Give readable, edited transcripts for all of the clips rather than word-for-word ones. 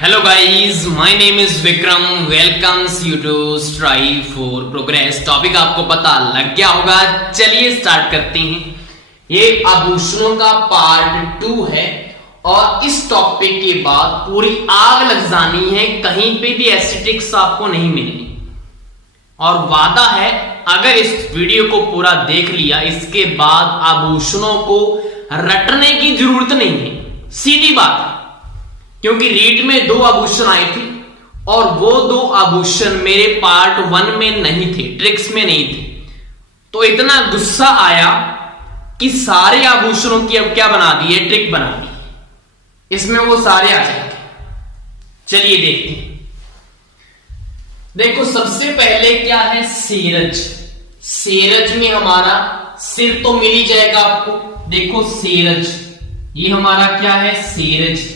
Hello guys, my name is Vikram. Welcomes you to Strive for Progress. Topic आपको पता लग गया होगा, चलिए स्टार्ट करते हैं। ये आभूषणों का पार्ट 2 है और इस टॉपिक के बाद पूरी आग लग जानी है, कहीं पे भी ऐसी ट्रिक्स आपको नहीं मिलनी। और वादा है अगर इस वीडियो को पूरा देख लिया, इसके बाद आभूषणों को रटने की जरूरत नहीं है, सीधी बात। क्योंकि रीड में 2 आभूषण आए थे और वो 2 आभूषण मेरे पार्ट 1 में नहीं थे, ट्रिक्स में नहीं थे। तो इतना गुस्सा आया कि सारे आभूषणों की अब क्या बना दी है, ट्रिक बना दी, इसमें वो सारे आ जाएंगे। चलिए देखते हैं। देखो सबसे पहले क्या है, सेरज। सेरज में हमारा सिर तो मिल ही जाएगा आपको। देखो सेरज, ये हमारा क्या है, सेरज।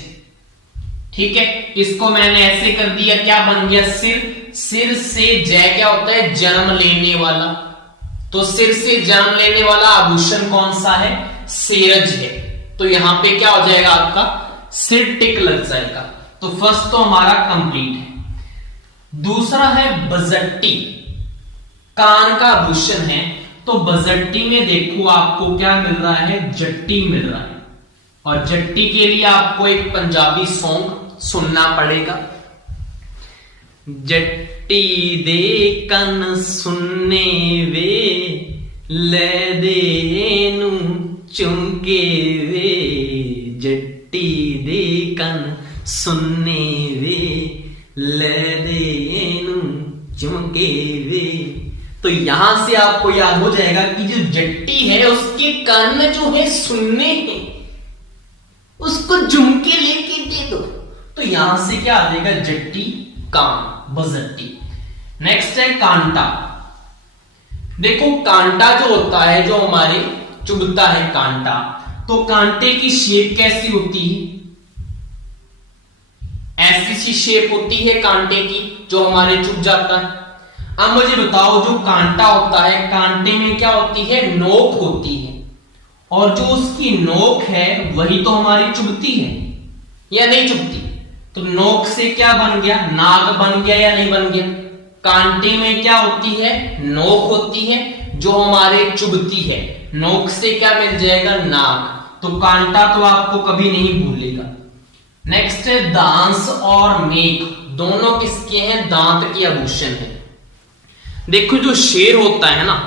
ठीक है, इसको मैंने ऐसे कर दिया, क्या बन गया, सिर। सिर से जय क्या होता है, जन्म लेने वाला। तो सिर से जन्म लेने वाला आभूषण कौन सा है, सेरज है। तो यहां पे क्या हो जाएगा, आपका सिर टिक लग जाएगा। तो फर्स्ट तो हमारा कंप्लीट है। दूसरा है बजट्टी, कान का आभूषण है। तो बजट्टी में देखो आपको क्या मिल रहा है, जट्टी मिल रहा है। और जट्टी के लिए आपको एक पंजाबी सॉन्ग सुनना पड़ेगा। जट्टी दे कन सुनने वे, ले दे नू चुंके वे। जट्टी दे कन सुनने वे, ले दे नू चुंके वे। तो यहां से आपको याद हो जाएगा कि जो जट्टी है उसके कान जो है सुनने हैं, उसको झुमके लेके दे दो। तो यहां से क्या आ जाएगा, जट्टी कान, बजट्टी। नेक्स्ट है कांटा। देखो कांटा जो होता है, जो हमारे चुभता है कांटा, तो कांटे की शेप कैसी होती है, ऐसी सी शेप होती है कांटे की जो हमारे चुभ जाता है। अब मुझे बताओ, जो कांटा होता है, कांटे में क्या होती है, नोक होती है। और जो उसकी नोक है वही तो हमारी चुभती है या नहीं चुभती। तो नोक से क्या बन गया, नाग बन गया या नहीं बन गया। कांटे में क्या होती है, नोक होती है जो हमारे चुभती है। नोक से क्या मिल जाएगा, नाग। तो कांटा तो आपको कभी नहीं भूलेगा। नेक्स्ट है दांस और मेख, दोनों किसके हैं, दांत के आभूषण है। देखो जो शेर होता है ना,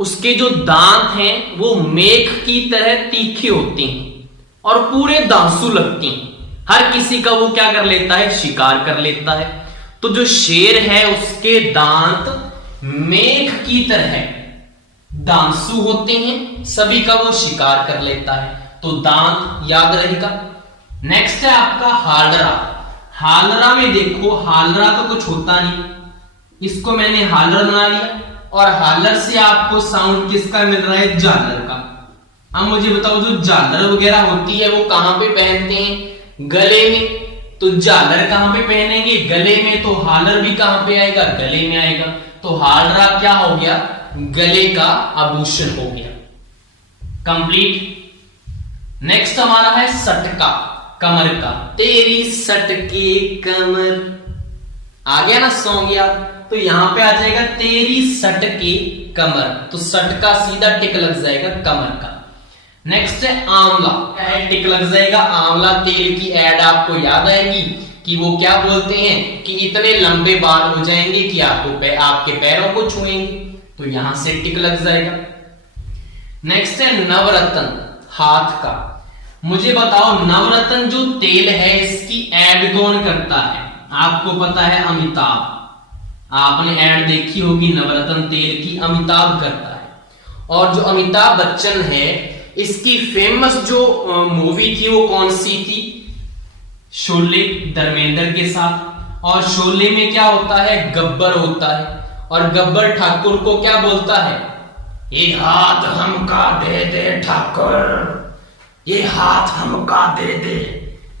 उसके जो दांत हैं वो मेख की तरह तीखे होते हैं और पूरे दांसू लगते हैं। हर किसी का वो क्या कर लेता है, शिकार कर लेता है। तो जो शेर है उसके दांत मेख की तरह दांसू होते हैं, सभी का वो शिकार कर लेता है। तो दांत याद रहेगा। नेक्स्ट है आपका हालरा। हालरा में देखो, हालरा तो कुछ होता नहीं, इसको मैंने हालर बना लिया। और हालर से आपको साउंड किसका मिल रहा है, झालर का। अब मुझे बताओ, जो झालर वगैरह होती है वो कहां पे पहनते हैं, गले में। तो झालर कहां पे पहनेंगे, गले में। तो हालर भी कहां पे आएगा, गले में आएगा। तो हालरा क्या हो गया, गले का आभूषण हो गया। कंप्लीट। नेक्स्ट हमारा है सटका, कमर का। तेरी सटके कमर, आ गया ना सॉन्ग याद। तो यहां पे आ जाएगा तेरी सटके कमर। तो सटका सीधा टिक लग जाएगा कमर का। नेक्स्ट है आंवला, टिक लग जाएगा। आंवला तेल की एड आपको याद आएगी कि वो क्या बोलते हैं कि इतने लंबे बाल हो जाएंगे कि आपके पैरों को छुएंगे। तो यहां से टिक लग जाएगा। नेक्स्ट है नवरत्न, हाथ का। मुझे बताओ, नवरत्न जो तेल है इसकी एड कौन करता है, आपको पता है, अमिताभ। आपने ऐड देखी होगी नवरत्न तेल की, अमिताभ करता है। और जो अमिताभ बच्चन है, इसकी फेमस जो मूवी थी वो कौन सी थी, शोले, धर्मेंद्र के साथ। और शोले में क्या होता है, गब्बर होता है। और गब्बर ठाकुर को क्या बोलता है, ये हाथ हमका दे दे ठाकुर, ये हाथ हमका दे दे,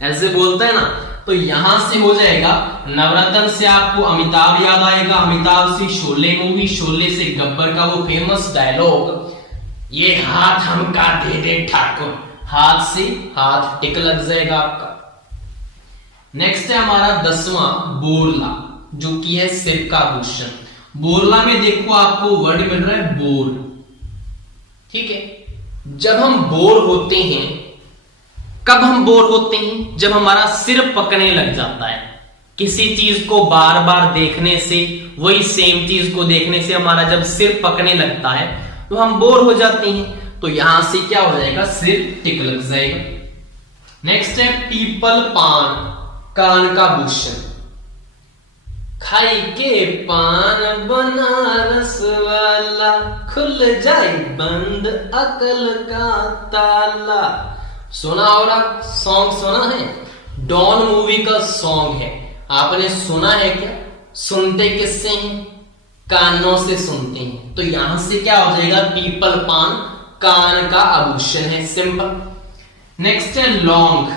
ऐसे बोलता है ना। तो यहां से हो जाएगा, नवरत्न से आपको अमिताभ याद आएगा, अमिताभ से शोले मूवी, शोले से गब्बर का वो फेमस डायलॉग, ये हाथ हमका दे दे ठाकुर। हाथ से हाथ टिक लग जाएगा आपका। नेक्स्ट है हमारा 10वां बोरला, जो कि है सिर का आभूषण। बोरला में देखो आपको वर्ड मिल रहा है बोर, ठीक है। जब हम बोर होते हैं, कब हम बोर होते हैं? जब हमारा सिर पकने लग जाता है, किसी चीज को बार बार देखने से, वही सेम चीज को देखने से हमारा जब सिर पकने लगता है तो हम बोर हो जाते हैं। तो यहां से क्या हो जाएगा? सिर टिक लग जाएगा। नेक्स्ट है पीपल पान, कान का भूषण। खाई के पान बनारस वाला, खुल जाए बंद अकल का ताला। सुना होगा, सॉन्ग सुना है, डॉन मूवी का सॉन्ग है, आपने सुना है क्या? सुनते किससे हैं? कानों से सुनते हैं। तो यहां से क्या हो जाएगा? पीपल पान कान का आभूषण है, सिंपल। नेक्स्ट है लौंग,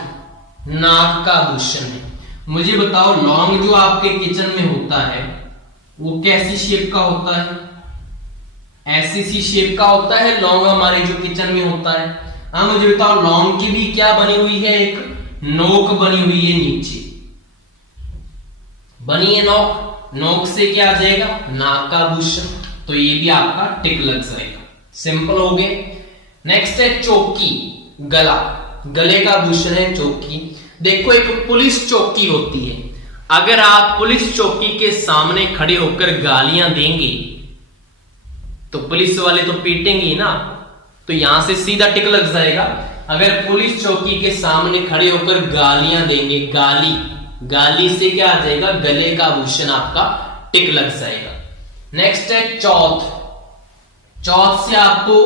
नाक का आभूषण है। मुझे बताओ, लौंग जो आपके किचन में होता है वो कैसी शेप का होता है? ऐसी सी शेप का होता है लौंग हमारे जो किचन में होता है। हाँ, मुझे बताओ, लौंग की भी क्या बनी हुई है? एक नोक बनी हुई है, नीचे बनी है नोक। नोक से क्या आ जाएगा? नाक का आभूषण। तो ये भी आपका टिक लग जाएगा, सिंपल हो गए। नेक्स्ट है चौकी, गला, गले का आभूषण है चौकी। देखो, एक पुलिस चौकी होती है, अगर आप पुलिस चौकी के सामने खड़े होकर गालियां देंगे तो पुलिस वाले तो पीटेंगे ना, तो यहां से सीधा टिक लग जाएगा। अगर पुलिस चौकी के सामने खड़े होकर गालियां देंगे, गाली से क्या आ जाएगा? गले का आभूषण आपका टिक लग जाएगा। नेक्स्ट है चौथ, चौथ से आपको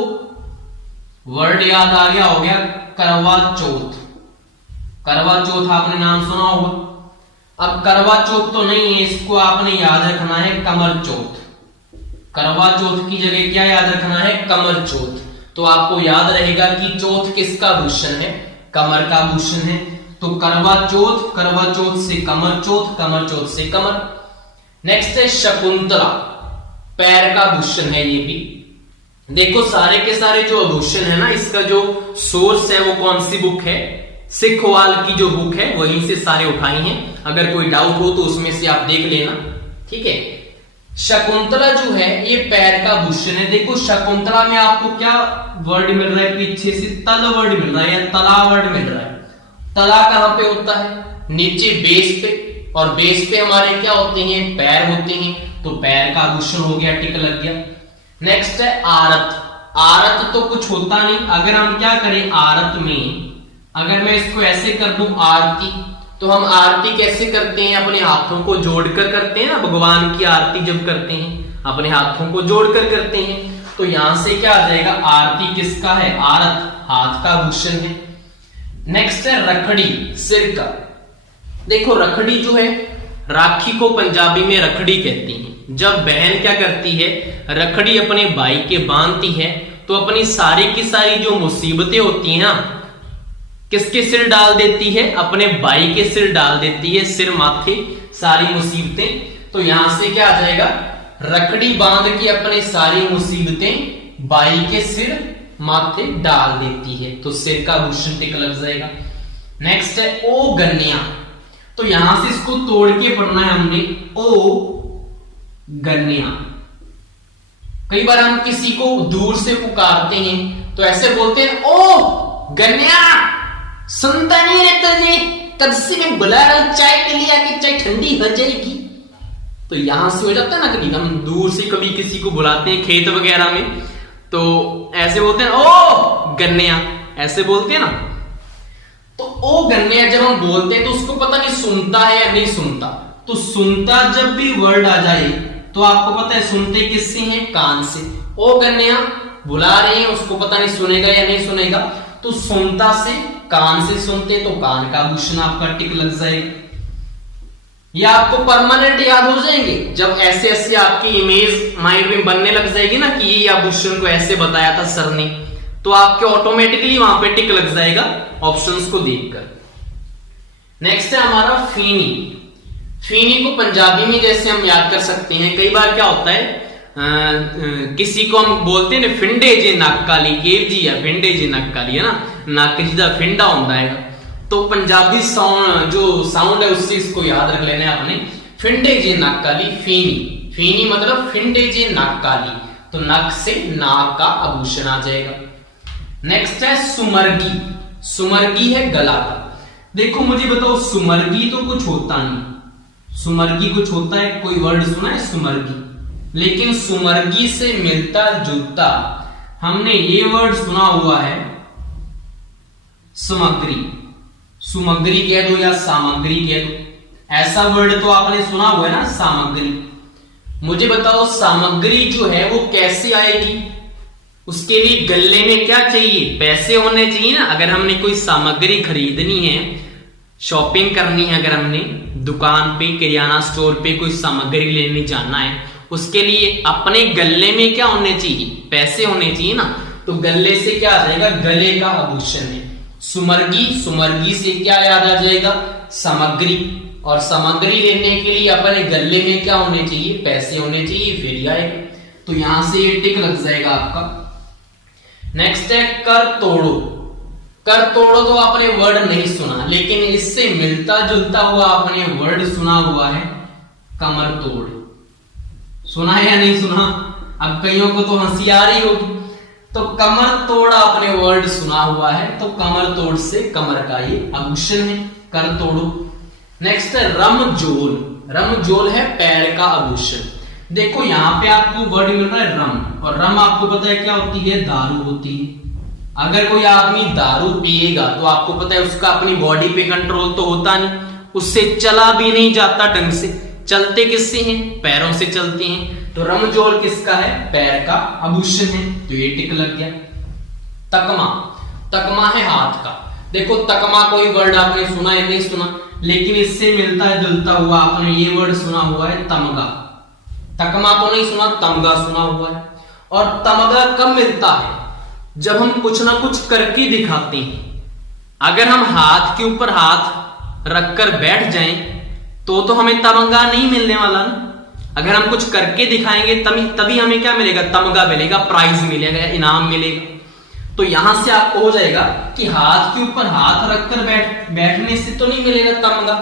वर्ड याद आ गया, हो गया करवा चौथ। करवा चौथ आपने नाम सुना होगा। अब करवा चौथ तो नहीं है, इसको आपने याद रखना है कमर चौथ। करवा चौथ की जगह क्या याद रखना है? कमर चौथ। तो आपको याद रहेगा कि चौथ किसका आभूषण है? कमर का आभूषण है। तो करवा चौथ से कमर चौथ, कमर चौथ से कमर। नेक्स्ट है शकुंतला, पैर का आभूषण है ये भी। देखो, सारे के सारे जो आभूषण है ना, इसका जो सोर्स है वो कौन सी बुक है? सिखवाल की जो बुक है वहीं से सारे उठाई हैं। अगर कोई डाउट हो तो उसमें से आप देख लेना, ठीक है। शकुंतला जो है ये पैर का आभूषण है। देखो, शकुंतला में आपको क्या वर्ड मिल रहा है? पीछे से तल वर्ड मिल रहा है या तला वर्ड मिल रहा है। तला कहां पे होता है? नीचे बेस पे, और बेस पे हमारे क्या होते हैं? पैर होते हैं। तो पैर का आभूषण हो गया, टिक लग गया। नेक्स्ट है आरत। आरत तो कुछ होता नहीं। अगर हम क्या करें आरत में, अगर मैं इसको ऐसे कर दूं आरती, तो हम आरती कैसे करते हैं? अपने हाथों को जोड़कर करते हैं ना, भगवान की आरती जब करते हैं अपने हाथों को जोड़कर करते हैं। तो यहां से क्या आ जाएगा? आरती किसका है? आरत, हाथ का आभूषण है। नेक्स्ट है रखड़ी, सिर का। देखो, रखड़ी जो है, राखी को पंजाबी में रखड़ी कहती है। जब बहन क्या करती है? रखड़ी अपने भाई के बांधती है, तो अपनी सारी की सारी जो मुसीबतें होती हैं ना, किसके सिर डाल देती है? अपने भाई के सिर डाल देती है, सिर माथे सारी मुसीबतें। तो यहां से क्या आ जाएगा? रखड़ी बांध के अपने सारी मुसीबतें भाई के सिर माथे डाल देती है। तो सिर का आभूषण टिक लग जाएगा। नेक्स्ट है ओ गन्या। तो यहां से इसको तोड़ के पढ़ना है हमने, ओ गन्या। कई बार हम किसी को दूर से पुकारते हैं तो ऐसे बोलते हैं, ओ गन्या, सुनता नहीं रहता जी, कब से मैं बुला रहा हूं, चाय के लिए आके, चाय ठंडी हो जाएगी। तो यहां से हो जाता है ना, कभी हम दूर से कभी किसी को बुलाते हैं खेत वगैरह में, तो ऐसे बोलते हैं ओ गन्या, ऐसे बोलते हैं ना। तो ओ गन्या जब हम बोलते हैं तो उसको पता नहीं सुनता है या नहीं सुनता। तो सुनता जब भी वर्ड आ जाए तो आपको पता है सुनते किससे हैं? कान से। ओ गन्या बुला रहे हैं, उसको पता नहीं सुनेगा या नहीं सुनेगा। तो सुनता से, कान से सुनते, तो कान का आभूषण आपका टिक लग जाएगा। या आपको परमानेंट याद हो जाएंगे जब ऐसे ऐसे आपकी इमेज माइंड में बनने लग जाएगी ना कि ये आभूषण को ऐसे बताया था सर ने, तो आपके ऑटोमेटिकली वहां पे टिक लग जाएगा ऑप्शंस को देखकर। नेक्स्ट है हमारा फीनी। फीनी को पंजाबी में जैसे हम याद कर सकते हैं, कई बार क्या होता है किसी को हम बोलते हैं फिंडे जे नक काली, केव जी है फिंडे जे नक काली, है ना, नक जी दा फिंडा होता है। तो पंजाबी साउंड जो साउंड है उससे इसको याद रख लेना है आपने। फिंडे जे नाकाली, फीनी, फीनी मतलब फिंडे जे नाकाली, तो नक से नाक का आभूषण आ जाएगा। नेक्स्ट है सुमरगी, सुमरगी है गला का। देखो मुझे बताओ, सुमरगी तो कुछ होता नहीं, सुमरगी कुछ होता है, कोई वर्ड सुना है सुमरगी? लेकिन सुमरगी से मिलता जुलता हमने ये वर्ड सुना हुआ है सामग्री, सुमग्री कह दो या सामग्री कह दो, ऐसा वर्ड तो आपने सुना हुआ है ना, सामग्री। मुझे बताओ सामग्री जो है वो कैसे आएगी? उसके लिए गले में क्या चाहिए? पैसे होने चाहिए ना। अगर हमने कोई सामग्री खरीदनी है, शॉपिंग करनी है, अगर हमने दुकान पे किराना स्टोर पे कोई सामग्री लेने जाना है, उसके लिए अपने गले में क्या होने चाहिए? पैसे होने चाहिए ना। तो गले से क्या आ जाएगा? गले का आभूषण है सुमरगी। सुमरगी से क्या याद आ जाएगा? सामग्री। और सामग्री लेने के लिए अपने गले में क्या होने चाहिए? पैसे होने चाहिए, फिर आएगा। तो यहां से ये टिक लग जाएगा आपका। नेक्स्ट है कर तोड़ो। कर तोड़ो तो आपने वर्ड नहीं सुना, लेकिन इससे मिलता जुलता हुआ आपने वर्ड सुना हुआ है कमर तोड़। सुना है या नहीं सुना? अब कईयों को तो हंसी आ रही होगी। तो कमर तोड़ आपने वर्ड सुना हुआ है, तो कमर तोड़ से कमर का ये आभूषण है, कर तोड़ो। नेक्स्ट है रमजोल। रमजोल है पैर का आभूषण। देखो यहां पे आपको वर्ड मिल रहा है रम, और रम आपको पता है क्या होती है? दारू होती है। अगर कोई आदमी दारू पिएगा तो आपको पता है उसका अपनी बॉडी पे कंट्रोल तो होता नहीं, उससे चला भी नहीं जाता ढंग से। चलते किससे हैं? पैरों से चलते हैं। तो रमजोल किसका है? पैर का आभूषण है, तो ये टिक लग गया। तकमा, तकमा है हाथ का। देखो तकमा कोई वर्ड आपने सुना है नहीं सुना, लेकिन इससे मिलता जुलता हुआ आपने ये वर्ड सुना हुआ है तमगा। तकमा तो नहीं सुना, तमगा सुना हुआ है। और तमगा कब मिलता है? जब हम कुछ ना कुछ करके दिखाते हैं। अगर हम हाथ के ऊपर हाथ रखकर बैठ जाएं तो हमें तमगा नहीं मिलने वाला ना। अगर हम कुछ करके दिखाएंगे तभी हमें क्या मिलेगा? तमगा मिलेगा, प्राइज मिलेगा, इनाम मिलेगा। तो यहां से आपको हो जाएगा कि हाथ के ऊपर हाथ रखकर बैठने से तो नहीं मिलेगा तमगा।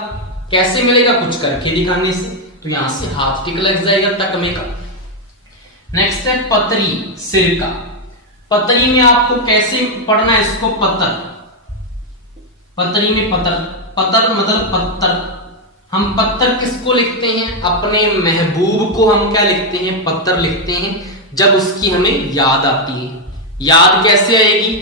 कैसे मिलेगा? कुछ करके दिखाने से। तो यहां से हाथ टिक लग जाएगा तकमे का। नेक्स्ट है पतरी, सिर का। पतरी में आपको कैसे पढ़ना है इसको? पत्तर। पतरी में पत्तर, पत्तर मतलब पत्तर। हम पत्तर किसको लिखते हैं? अपने महबूब को हम क्या लिखते हैं? पत्तर लिखते हैं, जब उसकी हमें याद आती है। याद कैसे आएगी?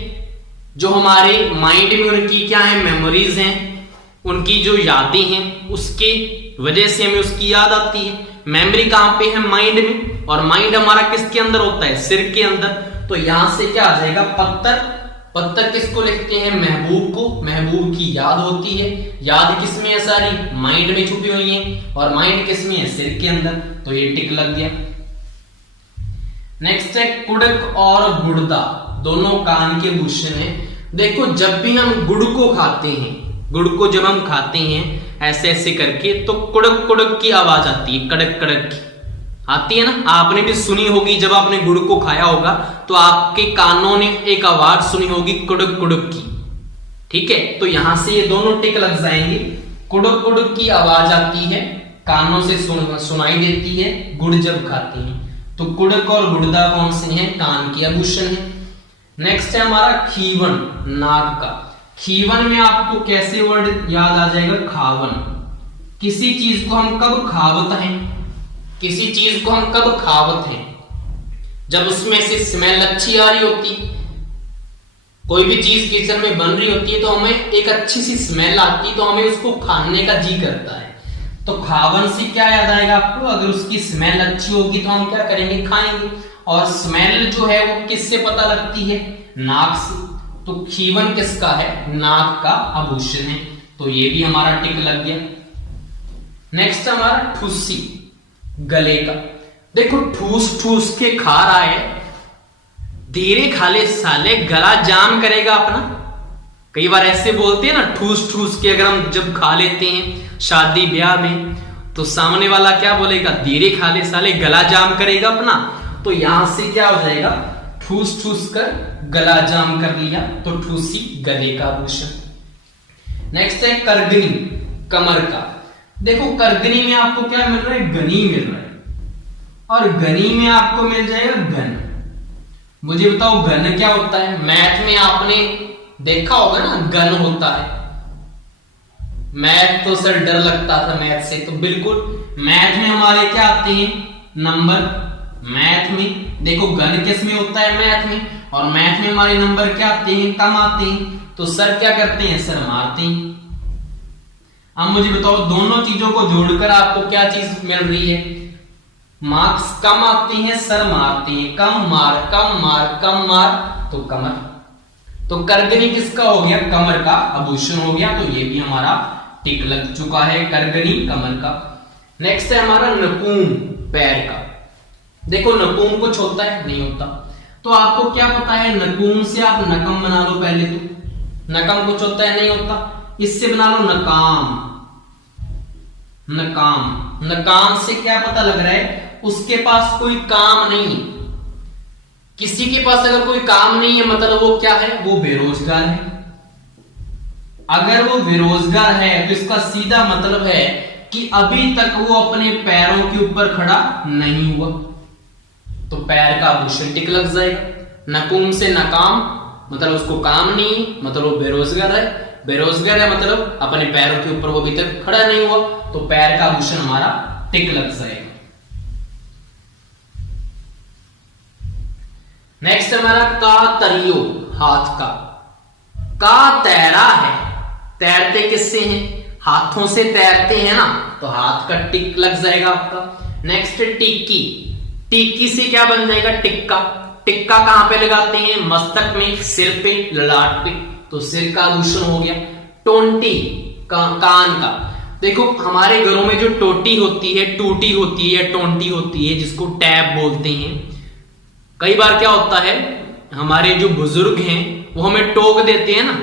जो हमारे माइंड में उनकी क्या है? मेमोरीज हैं, उनकी जो यादें हैं, उसके वजह से हमें उसकी याद आती है। मेमोरी कहां पे है? माइंड में। और माइंड हमारा किसके अंदर होता है? सिर के अंदर। तो यहां से क्या आ जाएगा? पत्तर। पत्तर किसको लिखते हैं? महबूब को। महबूब की याद होती है। याद किसमें है? सारी माइंड में छुपी हुई है। और माइंड किसमें है? सिर के अंदर। तो ये टिक लग गया। नेक्स्ट है कुड़क और गुड़दा, दोनों कान के भूषण है। देखो जब भी हम गुड़ को खाते हैं, गुड़ को जब हम खाते हैं ऐसे ऐसे करके, तो कुड़क कुड़क की आवाज आती है, कड़क कड़क की आती है ना। आपने भी सुनी होगी, जब आपने गुड़ को खाया होगा तो आपके कानों ने एक आवाज सुनी होगी कुड़क कुड़क की। ठीक है, तो यहां से ये दोनों टिक लग जाएंगे। कुड़क कुड़क की आवाज आती है, कानों से सुनाई देती है गुड़ जब खाते हैं। तो कुड़क और गुड़दा कौन से हैं? कान के आभूषण है। नेक्स्ट है हमारा खीवन, नाक का। खीवन में आपको कैसे वर्ड याद आ जाएगा? खावन। किसी चीज को हम कब खावत हैं? किसी चीज को हम कब खावत हैं? जब उसमें से स्मेल अच्छी आ रही होती। कोई भी चीज किचन में बन रही होती है तो हमें एक अच्छी सी स्मेल आती है, तो हमें उसको खाने का जी करता है। तो खावन से क्या याद आएगा आपको? अगर उसकी स्मेल अच्छी होगी तो हम क्या करेंगे? खाएंगे। और स्मेल जो है वो किससे पता लगती है? नाक से। तो खीवन किसका है? नाक का आभूषण है। तो ये भी हमारा टिक लग गया। नेक्स्ट हमारा ठुस्सी, गले का। देखो ठूस ठूस के खा रहा है, धीरे खाले साले गला जाम करेगा अपना। कई बार ऐसे बोलते हैं ना, ठूस ठूस के अगर हम जब खा लेते हैं शादी ब्याह में, तो सामने वाला क्या बोलेगा? धीरे खाले साले गला जाम करेगा अपना। तो यहां से क्या हो जाएगा? ठूस ठूस कर गला जाम कर लिया, तो ठूसी गले का आभूषण। नेक्स्ट है करगनी, कमर का। देखो करगनी में आपको क्या मिल रहा है, गनी मिल रहा है, और गनी में आपको मिल जाएगा गन। मुझे बताओ गन क्या होता है? मैथ में आपने देखा होगा ना, गन होता है। मैथ तो सर डर लगता था मैथ से, तो बिल्कुल मैथ में हमारे क्या आते हैं, नंबर। मैथ में देखो गन किस में होता है, मैथ में, और मैथ में हमारे नंबर क्या आते हैं, कम आते हैं। तो सर क्या करते हैं, सर मारते हैं। अब मुझे बताओ दोनों चीजों को जोड़कर आपको क्या चीज मिल रही है, मार्क्स कम आते हैं, सर मारते हैं। कम मार कम मार कम मार, तो कमर। तो करगनी किसका हो गया, कमर का आभूषण हो गया। तो ये भी हमारा टिक लग चुका है, करगनी कमर का। नेक्स्ट है हमारा नकुम, पैर का। देखो नकुम कुछ होता है, नहीं होता। तो आपको क्या पता है, नकुम से आप नकम बना लो पहले। तो नकम कुछ होता है, नहीं होता। इससे बना लो नकाम, नकाम। नकाम से क्या पता लग रहा है, उसके पास कोई काम नहीं। किसी के पास अगर कोई काम नहीं है मतलब वो क्या है, वो बेरोजगार है। अगर वो बेरोजगार है तो इसका सीधा मतलब है कि अभी तक वो अपने पैरों के ऊपर खड़ा नहीं हुआ। तो पैर का आभूषण टिक लग जाएगा। नकुम से नकाम मतलब उसको काम नहीं, मतलब वो बेरोजगार है। बेरोजगार है मतलब अपने पैरों के ऊपर वो अभी तक खड़ा नहीं हुआ, तो पैर का आभूषण हमारा टिक लग जाएगा। नेक्स्ट हमारा का तरियो, हाथ का तैरा है। तैरते किससे हैं, हाथों से तैरते हैं ना, तो हाथ का टिक लग जाएगा आपका। नेक्स्ट टिक्की, टिक्की से क्या बन जाएगा, टिक्का। टिक्का कहां पे लगाते हैं, मस्तक में, सिर पे, ललाट पे, तो सिर का आभूषण हो गया। टोंटी, कान का। देखो हमारे घरों में जो टोटी होती है, टूटी होती है, टोंटी होती है, जिसको टैब बोलते हैं। कई बार क्या होता है, हमारे जो बुजुर्ग हैं वो हमें टोक देते हैं ना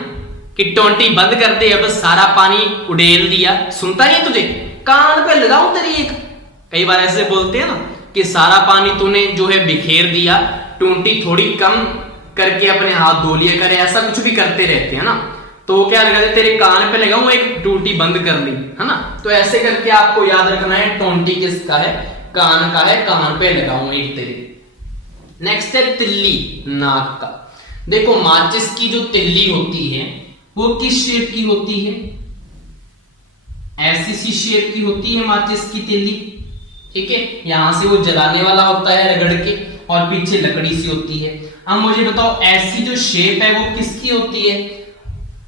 कि टोंटी बंद कर दे, अब सारा पानी उड़ेल दिया, सुनता नहीं तुझे, कान पे लगाऊं तेरी एक। कई बार ऐसे बोलते हैं ना कि सारा पानी तूने जो है बिखेर दिया, टोंटी थोड़ी कम करके अपने हाथ धो लिया करे, ऐसा कुछ भी करते रहते हैं ना। तो वो क्या लगा, तेरे कान पे लगाऊं एक, टूटी बंद कर ली, है ना। तो ऐसे करके आपको याद रखना है, टोंटी किसका है, कान का है, कान पे लगाऊं एक तेरे। नेक्स्ट है तिल्ली, नाक का। देखो माचिस की जो तिल्ली होती है वो किस शेप की होती है, ऐसी सी शेप की होती है माचिस की तिल्ली, ठीक है। यहां से वो जलाने वाला होता है रगड़ के, और पीछे लकड़ी सी होती है। अब मुझे बताओ ऐसी जो शेप है वो किसकी होती है,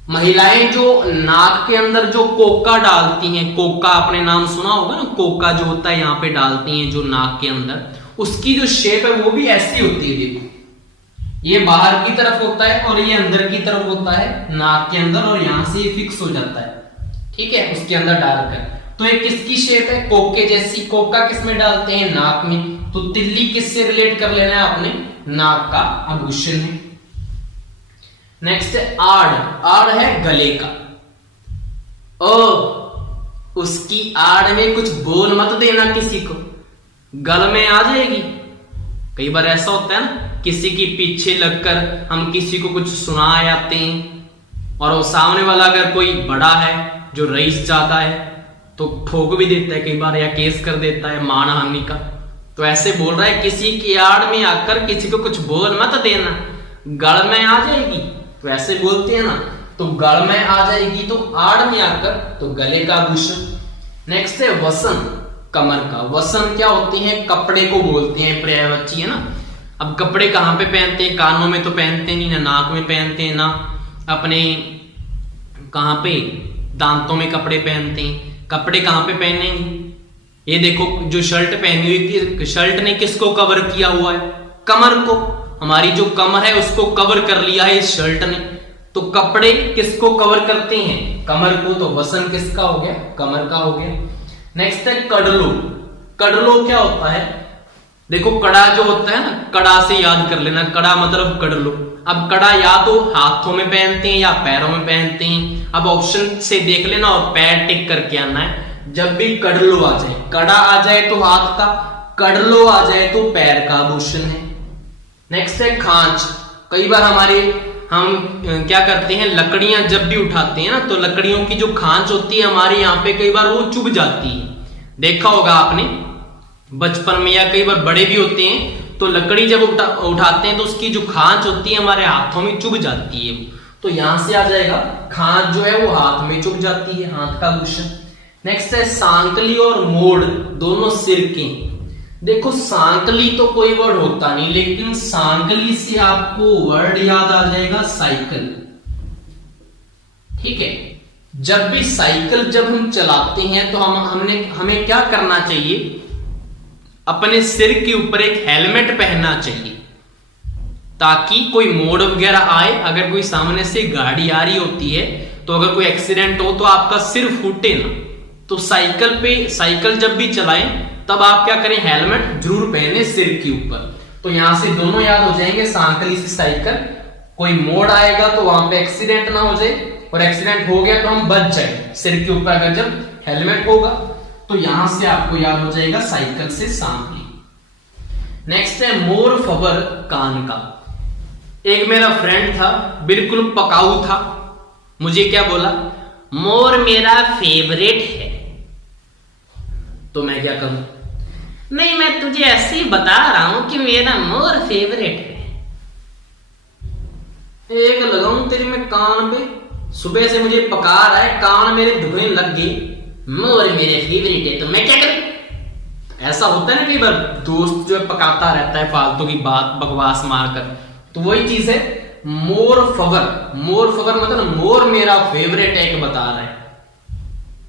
महिलाएं जो नाक के अंदर जो कोका डालती हैं, कोका आपने नाम सुना होगा ना, कोका जो होता है यहाँ पे डालती हैं जो नाक के अंदर, उसकी जो शेप है वो भी ऐसी होती है। देखो ये बाहर की तरफ होता है और ये अंदर की तरफ होता है नाक के अंदर, और यहां से फिक्स हो जाता है, ठीक है, उसके अंदर डालकर। तो ये किसकी शेप है, कोके जैसी। कोका किस में डालते हैं, नाक में। तो तिल्ली किससे रिलेट कर लेना है आपने, नाक का आभूषण है। नेक्स्ट है आड़, आड़ है गले का। ओ उसकी आड़ में कुछ बोल मत देना किसी को, गल में आ जाएगी। कई बार ऐसा होता है ना, किसी की पीछे लगकर हम किसी को कुछ सुना आते हैं, और वो सामने वाला अगर कोई बड़ा है जो रईस ज्यादा है तो ठोक भी देता है कई बार, या केस कर देता है मानहानि का। तो ऐसे बोल रहा है किसी की आड़ में आकर किसी को कुछ बोल मत देना, गल में आ जाएगी। तो ऐसे बोलते हैं ना, तो गल में आ जाएगी, तो आड़ में आकर, तो गले का आभूषण। नेक्स्ट है वसन, कमर का। वसन क्या होते हैं, कपड़े को बोलते हैं, पर्यायवाची है ना। अब कपड़े कहां पे पहनते हैं, कानों में तो पहनते नहीं, ना नाक में पहनते हैं, ना अपने कहां पे दांतों में कपड़े पहनते हैं। कपड़े कहां पे पहनेंगे, ये देखो जो शर्ट पहनी हुई थी, शर्ट ने किसको कवर किया हुआ है, कमर को। हमारी जो कमर है उसको कवर कर लिया है इस शर्ट ने। तो कपड़े किसको कवर करते हैं, कमर को। तो वसन किसका हो गया, कमर का हो गया। नेक्स्ट है कडलो। कडलो क्या होता है, देखो कड़ा जो होता है ना, कड़ा से याद कर लेना, कड़ा मतलब कडलो। अब कड़ा या तो हाथों में पहनते हैं या पैरों में पहनते हैं। अब ऑप्शन से देख लेना और पैर टिक करके आना है। जब भी कडलो आ जाए, कड़ा आ जाए तो हाथ का, कडलो आ जाए तो पैर का आभूषण है। नेक्स्ट है खांच। कई बार हम क्या करते हैं, लकड़ियां जब भी उठाते हैं ना, तो लकड़ियों की जो खांच होती है हमारे यहाँ पे कई बार वो चुभ जाती है। देखा होगा आपने बचपन में, या कई बार बड़े भी होते हैं तो लकड़ी जब उठाते हैं तो उसकी जो खांच होती है हमारे हाथों में चुभ जाती है। तो यहां से आ जाएगा खांच जो है वो हाथ में चुभ जाती है, हाथ का आभूषण। नेक्स्ट है सांकली और मोड़, दोनों सिर के। देखो सांकली तो कोई वर्ड होता नहीं, लेकिन सांकली से आपको वर्ड याद आ जाएगा साइकिल। ठीक है, जब भी साइकिल जब हम चलाते हैं तो हमें क्या करना चाहिए, अपने सिर के ऊपर एक हेलमेट पहनना चाहिए, ताकि कोई मोड़ वगैरह आए, अगर कोई सामने से गाड़ी आ रही होती है तो अगर कोई एक्सीडेंट हो तो आपका सिर फूटे ना। तो साइकिल जब भी चलाएं तब आप क्या करें, हेलमेट जरूर पहने सिर के ऊपर। तो यहां से दोनों याद हो जाएंगे, सांकली से साइकिल, कोई मोड़ आएगा तो वहां पे एक्सीडेंट ना हो जाए, और एक्सीडेंट हो गया तो हम बच जाए सिर के ऊपर अगर जब हेलमेट होगा। तो यहां से आपको याद हो जाएगा साइकिल से सांकली। नेक्स्ट है मोर फबर, कान का। एक मेरा फ्रेंड था, बिल्कुल पकाऊ था, मुझे क्या बोला, मोर मेरा फेवरेट है। तो मैं क्या करूं, नहीं मैं तुझे ऐसे ही बता रहा हूं कि मेरा मोर फेवरेट है। एक लगाऊं तेरे में कान पे, सुबह से मुझे पका रहा है, कान मेरे धुएं लग गई, मोर मेरे फेवरेट है, तो मैं क्या करूं। ऐसा होता है ना, कई बार दोस्त जो है पकाता रहता है फालतू की बात बकवास मारकर। तो वही चीज है मोर फवर। मोर फवर मतलब मोर मेरा फेवरेट है, एक बता रहा है।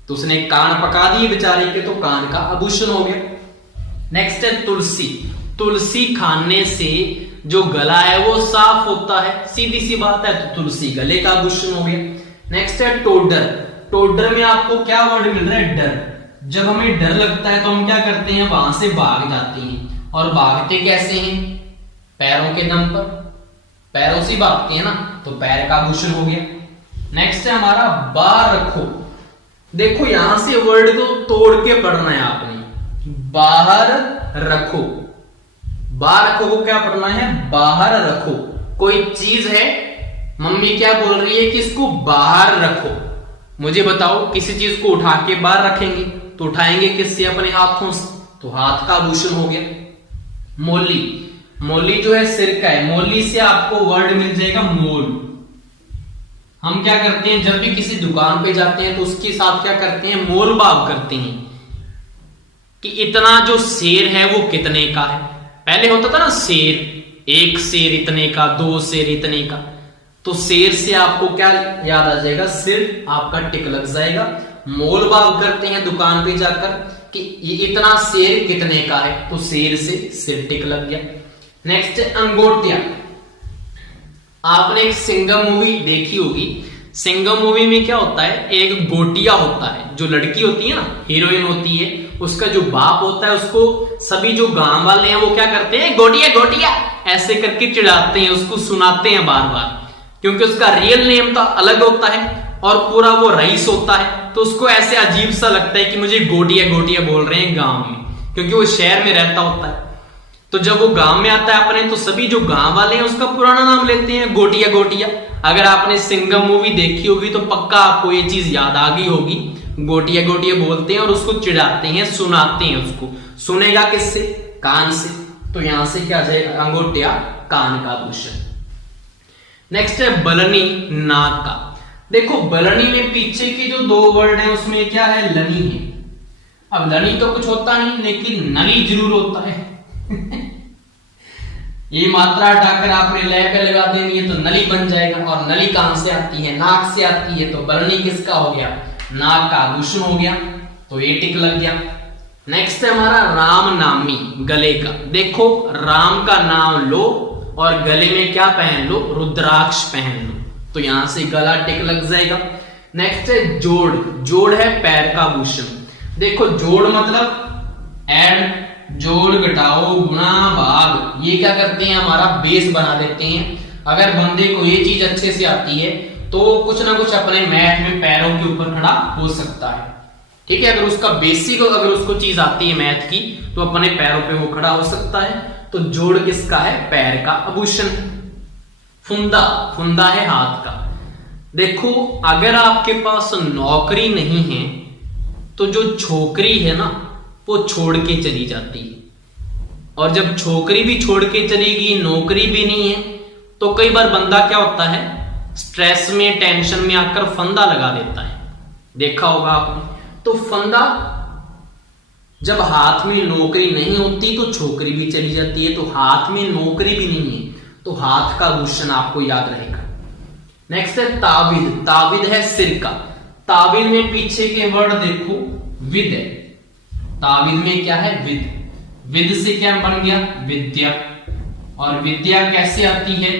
तो उसने कान पका दिए बेचारे के, तो कान का आभूषण हो गया। नेक्स्ट है तुलसी। तुलसी खाने से जो गला है वो साफ होता है, सीधी सी बात है, तो तुलसी गले का आभूषण हो गया। नेक्स्ट है टोडर। टोडर में आपको क्या वर्ड मिल रहा है, डर। जब हमें डर लगता है तो हम क्या करते हैं, वहां से भाग जाते हैं। और भागते कैसे हैं, पैरों के दम पर, पैरों से भागते हैं ना, तो पैर का आभूषण हो गया। नेक्स्ट है हमारा बाहर रखो। देखो यहां से वर्ड को तोड़ के पढ़ना है आपने, बाहर रखो। बाहर रखो को क्या पढ़ना है, बाहर रखो। कोई चीज है, मम्मी क्या बोल रही है कि इसको बाहर रखो। मुझे बताओ, किसी चीज को उठा के बाहर रखेंगे तो उठाएंगे किससे, अपने हाथों से, तो हाथ का आभूषण हो गया। मोली। मोली जो है सिर का है, मोली से आपको वर्ड मिल जाएगा मोल। हम क्या करते हैं, जब भी किसी दुकान पे जाते हैं तो उसके साथ क्या करते हैं, मोल भाव करते हैं कि इतना जो शेर है वो कितने का है। पहले होता था ना शेर, एक शेर इतने का, दो शेर इतने का। तो शेर से आपको क्या याद आ जाएगा, सिर आपका टिक लग जाएगा। मोल भाव करते हैं दुकान पे जाकर कि ये इतना शेर कितने का है, तो शेर से सिर टिक लग गया। नेक्स्ट है अंगोटिया। आपने एक सिंघम मूवी देखी होगी। सिंघम मूवी में क्या होता है, एक गोटिया होता है, जो लड़की होती है ना, हीरोइन होती है, उसका जो बाप होता है उसको सभी जो गांव वाले हैं वो क्या करते हैं, गोटिया गोटिया ऐसे करके चिढ़ाते हैं, उसको सुनाते हैं बार बार, क्योंकि उसका रियल नेम तो अलग होता है और पूरा वो रईस होता है। तो उसको ऐसे अजीब सा लगता है कि मुझे गोटिया गोटिया बोल रहे हैं गांव में, क्योंकि वो शहर में रहता होता है। तो जब वो गांव में आता है अपने, तो सभी जो गांव वाले हैं उसका पुराना नाम लेते हैं, गोटिया गोटिया। अगर आपने सिंघम मूवी देखी होगी तो पक्का आपको ये चीज याद आ गई होगी। गोटिया गोटिया बोलते हैं और उसको चिढ़ाते हैं, सुनाते हैं उसको। सुनेगा किससे, कान से। तो यहां से क्या जाएगा, अंगोटिया, कान का आभूषण। नेक्स्ट है बलनी, नाक का। देखो बलनी में पीछे के जो दो वर्ड है उसमें क्या है, लनी है। अब लनी तो कुछ होता नहीं, लेकिन नली जरूर होता है। ये मात्रा हटाकर आपने लय पे लगा देनी है तो नली बन जाएगा। और नली कहां से आती है, नाक से आती है। तो बलनी किसका हो गया, नाक का आभूषण हो गया, तो ये टिक लग गया। नेक्स्ट है हमारा राम नामी, गले का। देखो राम का नाम लो और गले में क्या पहन लो, रुद्राक्ष पहन लो, तो यहां से गला टिक लग जाएगा। नेक्स्ट है जोड़। जोड़ है पैर का आभूषण। देखो जोड़ मतलब ऐड, जोड़, घटाओ, गुणा, भाग, ये क्या करते हैं, हमारा बेस बना देते हैं। अगर बंदे को ये चीज अच्छे से आती है तो कुछ ना कुछ अपने मैथ में पैरों के ऊपर खड़ा हो सकता है। ठीक है, अगर उसका बेसिक, अगर उसको चीज आती है मैथ की, तो अपने पैरों पे वो खड़ा हो सकता है। तो जोड़ किसका है, पैर का आभूषण। फुंदा, फुंदा है हाथ का। देखो अगर आपके पास नौकरी नहीं है तो जो छोकरी है ना वो छोड़ के चली जाती है, और जब छोकरी भी छोड़ के चलेगी, नौकरी भी नहीं है, तो कई बार बंदा क्या होता है, स्ट्रेस में टेंशन में आकर फंदा लगा देता है। देखा होगा आपने। तो फंदा, जब हाथ में नौकरी नहीं होती तो छोकरी भी चली जाती है, तो हाथ में नौकरी भी नहीं है तो हाथ का आभूषण आपको याद रहेगा। नेक्स्ट है ताबिद। ताबिद है सिर का। ताबिद में पीछे के वर्ड देखो, विद है। ताबिद में क्या है, विद। विद से क्या बन गया, विद्या। और विद्या कैसे आती है,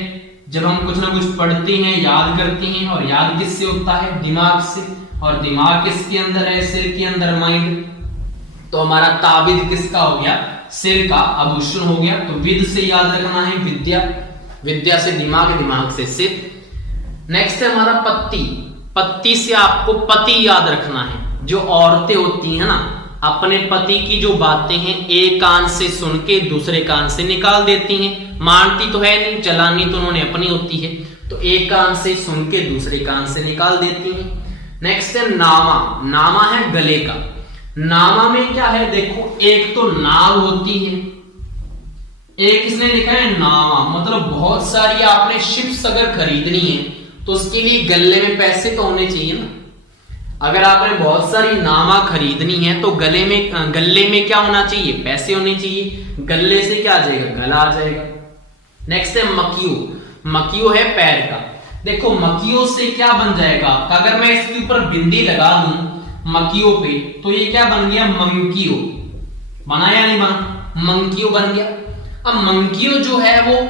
जब हम कुछ ना कुछ पढ़ते हैं, याद करते हैं, और याद किससे होता है, दिमाग से। और दिमाग किसके अंदर है, सिर के अंदर, माइंड। तो हमारा ताबिद किसका हो गया, सिर का आभूषण हो गया। तो विद से याद रखना है विद्या, विद्या से दिमाग, दिमाग से सिर। नेक्स्ट है हमारा पत्ती। पत्ती से आपको पति याद रखना है। जो औरतें होती हैं ना, अपने पति की जो बातें हैं एक कान से सुन के दूसरे कान से निकाल देती हैं। मानती तो है नहीं, चलानी तो उन्होंने अपनी होती है, तो एक कान से सुन के दूसरे कान से निकाल देती हैं। नेक्स्ट है नामा। नामा है गले का। नामा में क्या है, देखो एक तो नाव होती है, एक इसने लिखा है नामा, मतलब बहुत सारी आपने शिप्स अगर खरीदनी है तो उसके लिए गले में पैसे तो होने चाहिए ना। अगर आपने बहुत सारी नामा खरीदनी है तो गले में क्या होना चाहिए, पैसे होने चाहिए। गले से क्या आ जाएगा, गला आ जाएगा। नेक्स्ट है मकियो। मकियो है पैर का। देखो मकियो से क्या बन जाएगा आपका, अगर मैं इसके ऊपर बिंदी लगा दूं मकियो पे तो ये क्या बन गया, मंकियो। बना या नहीं बना, मंकियो बन गया। अब मंकियो जो है वो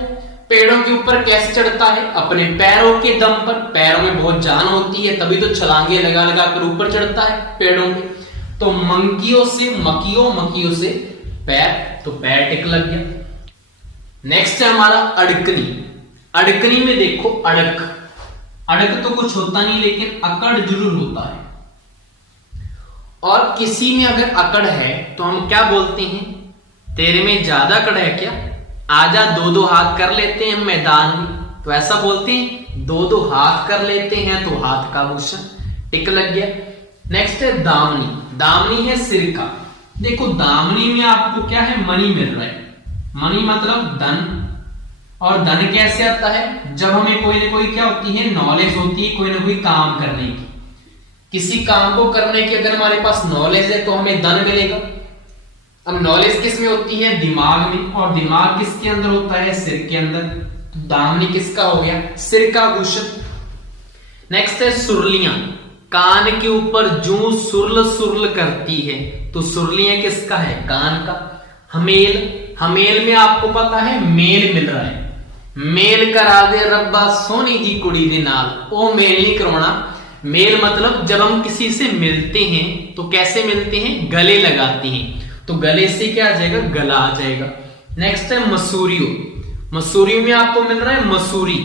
पेड़ों के ऊपर कैसे चढ़ता है, अपने पैरों के दम पर। पैरों में बहुत जान होती है तभी तो छलांगे लगा लगा कर ऊपर चढ़ता है पेड़ों पे। तो मंकियो से मकियो, मकियो से पैर, तो पैर टिक लग गया। नेक्स्ट है हमारा अड़कनी। अड़कनी में देखो अड़क। अड़क तो कुछ होता नहीं लेकिन अकड़ जरूर होता है। और किसी में अगर अकड़ है तो हम क्या बोलते हैं, तेरे में ज्यादा अकड़ है क्या, आजा दो दो हाथ कर लेते हैं मैदान में, तो ऐसा बोलते हैं। दो दो हाथ कर लेते हैं तो हाथ का आभूषण टिक लग गया। नेक्स्ट है दामनी। दामनी है सिर का। देखो दामनी में आपको क्या है, मनी मिल रहा है। मनी मतलब धन। और धन कैसे आता है, जब हमें कोई ना कोई क्या होती है, नॉलेज होती है कोई ना कोई काम करने की। किसी काम को करने की अगर हमारे पास नॉलेज है तो हमें धन मिलेगा। अब नॉलेज किस में होती है, दिमाग में, और दिमाग किसके अंदर होता है, सिर के अंदर। तो दामनी किसका हो गया, सिर का आभूषण। नेक्स्ट है सुरलियां। कान के ऊपर जूं सुरल सुरल करती है, तो सुरलियां किसका है, कान का। हमेल। हमेल में आपको पता है मेल मिल रहा है। मेल करा दे रब्बा सोनी जी कुड़ी दे नाल, वो मेल नहीं करवाना। मेल मतलब जब हम किसी से मिलते हैं तो कैसे मिलते हैं, गले लगाते हैं, तो गले से क्या आ जाएगा, गला आ जाएगा। नेक्स्ट है मसूरियो। मसूरियो में आपको मिल रहा है मसूरी।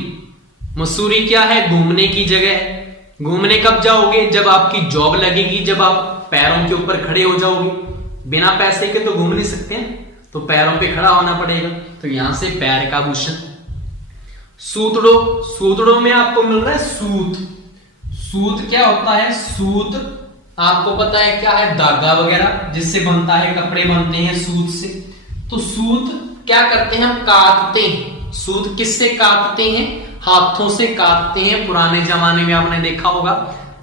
मसूरी क्या है, घूमने की जगह है। घूमने कब जाओगे, जब आपकी जॉब लगेगी, जब आप पैरों के ऊपर खड़े हो जाओगे। बिना पैसे के तो घूम नहीं सकते हैं, तो पैरों पे खड़ा होना पड़ेगा, तो यहां से पैर का आभूषण। सूतड़ो। सूतड़ो में आपको मिल रहा है सूत। सूत क्या होता है, सूत आपको पता है क्या है, धागा वगैरह जिससे बनता है, कपड़े बनते हैं सूत से। तो सूत क्या करते हैं, हम काटते हैं। सूत किससे काटते हैं, हाथों से काटते हैं। पुराने जमाने में आपने देखा होगा